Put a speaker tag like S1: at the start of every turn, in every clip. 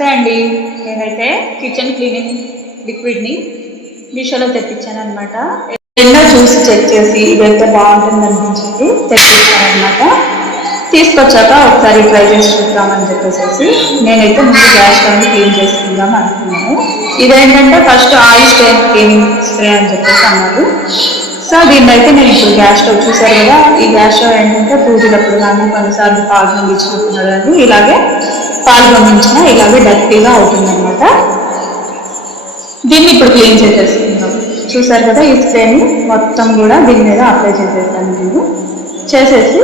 S1: నమస్తే అండి. నేనైతే కిచెన్ క్లీనింగ్ లిక్విడ్ని మీషోలో తెప్పించాను అనమాట ఎన్నో చూసి చెక్ చేసి ఇదైతే బాగుంటుంది అనిపించింది తెప్పించాను అనమాట తీసుకొచ్చాక ఒకసారి ట్రై చేసి చూద్దామని చెప్పేసి నేనైతే ముందు గ్యాస్ స్టవ్ క్లీన్ చేసుకుందాం అనుకున్నాను. ఇదేంటంటే first oil stain cleaning spray అని చెప్పేసి అన్నారు. సో దీన్ని అయితే నేను ఇప్పుడు గ్యాస్ స్టవ్ చూసారు కదా ఈ గ్యాస్ స్టవ్ ఏంటంటే పూజలప్పుడు కానీ కొన్నిసార్లు పాలు నుండి కానీ ఇలాగే పాలు పొందించిన ఇలాగే డర్టీగా అవుతుంది అనమాట దీన్ని ఇప్పుడు క్లీన్ చేసేసుకుందాం. చూసారు కదా ఈ స్ప్రేని మొత్తం కూడా దీని మీద అప్లై చేసేస్తాను నేను. చేసేసి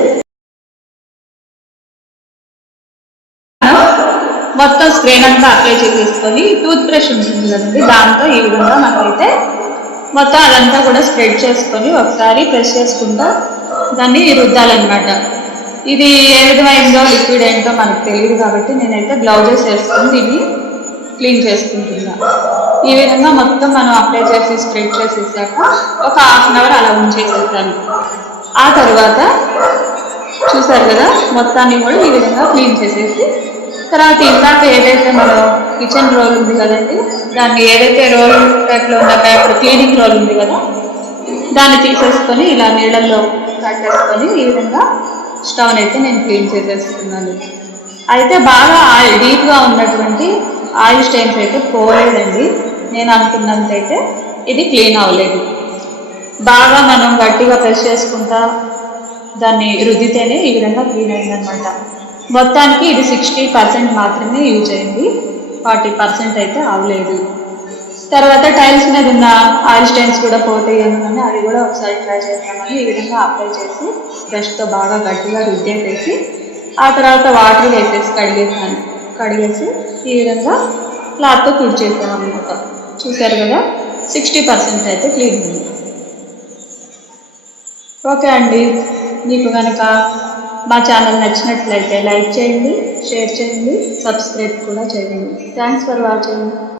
S1: మొత్తం స్ప్రేన్ అంతా అప్లై చేసేసుకొని టూత్ బ్రష్ ఉంటుంది కదండి దాంతో ఈ విధంగా మనమైతే మొత్తం అదంతా కూడా స్ప్రెడ్ చేసుకొని ఒకసారి ప్రెస్ చేసుకుంటా దాన్ని రుద్దాలన్నమాట. ఇది ఏ విధమైందో లిక్విడ్ ఏంటో మనకు తెలియదు కాబట్టి నేనైతే గ్లౌజెస్ వేసుకొని దీన్ని క్లీన్ చేసుకుంటున్నా. ఈ విధంగా మొత్తం మనం అప్లై చేసి స్ప్రెడ్ చేసేసాక ఒక హాఫ్ అన్ అవర్ అలా ఉంచేసేసాను. ఆ తర్వాత చూసారు కదా మొత్తాన్ని కూడా ఈ విధంగా క్లీన్ చేసేసి తర్వాత ఇందాక ఏదైతే మనం కిచెన్ రోల్ ఉంది కదండి దాన్ని ఏదైతే రోల్ టైప్లో ఉన్న పేపర్ క్లీనింగ్ రోల్ ఉంది కదా దాన్ని తీసేసుకొని ఇలా నీళ్ళల్లో కట్టేసుకొని ఈ విధంగా స్టవ్ని అయితే నేను క్లీన్ చేసేస్తున్నాను అయితే బాగా ఆయిల్ డీప్గా ఉన్నటువంటి ఆయిల్ స్టైన్స్ అయితే పోలేదండి. నేను అనుకున్నంతైతే ఇది క్లీన్ అవ్వలేదు. బాగా మనం గట్టిగా ప్రెస్ చేసుకుంటా దాన్ని రుద్దితేనే ఈ విధంగా క్లీన్ అయిందనమాట మొత్తానికి ఇది సిక్స్టీ పర్సెంట్ మాత్రమే యూజ్ అయింది. ఫార్టీ పర్సెంట్ అయితే అవ్వలేదు. తర్వాత టైల్స్ మీద ఉన్న ఆయిల్ స్టైన్స్ కూడా పోతాయి అని అది కూడా ఒకసారి ట్రై చేస్తామని ఈ విధంగా అప్లై చేసి బ్రష్తో బాగా గట్టిగా రుద్దేసేసి ఆ తర్వాత వాటర్ వేసేసి కడిగేసాను. కడిగేసి ఈ విధంగా క్లాత్తో తుడిచేసాను అనమాట చూసారు కదా? సిక్స్టీ పర్సెంట్ అయితే క్లీన్ ఉంది. ఓకే అండి. మీకు కనుక మా ఛానల్ నచ్చినట్లయితే లైక్ చేయండి షేర్ చేయండి సబ్స్క్రైబ్ కూడా చేయండి. Thanks for watching